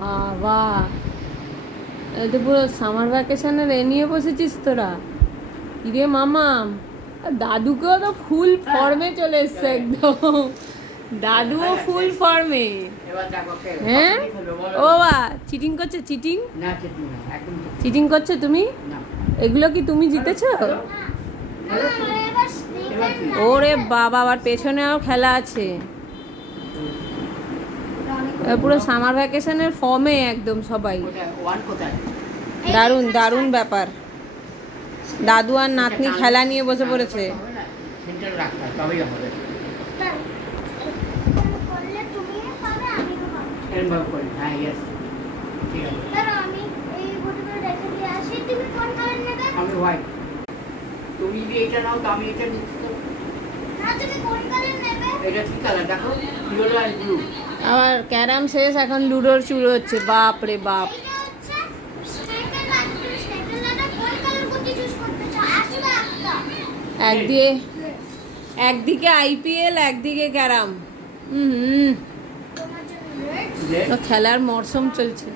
বাবা, এই তো পুরো সামার ভ্যাকেশনের এ নিয়ে বসেছিস তোরা। কিরে মামাম, দাদুকেও তো ফুল ফর্মে চলে এসছে একদম। দাদুও ফুল ফর্মে। হ্যাঁ ও বা চিটিং করছে, চিটিং চিটিং করছে তুমি। এগুলো কি তুমি জিতেছো? ওরে বাবা, আবার পেছনেও খেলা আছে। পুরো সামার ভ্যাকেশনের ফর্মে একদম সবাই। দারুণ দারুণ ব্যাপার। দাদু আর নাতনি খেলা নিয়ে বসে পড়েছে। তুমি যদি এটা নাও তো আমি এটা নিচ্ছি। না তুমি কোন কালার নেবে? এটা কি কালার দেখো, ইয়েলো আর ব্লু। আবার ক্যারাম শেষ, এখন লুডোর শুরু হচ্ছে। বাপ রে বাপ। একদিকে আইপিএল, একদিকে ক্যারাম। খেলার মরশুম চলছে।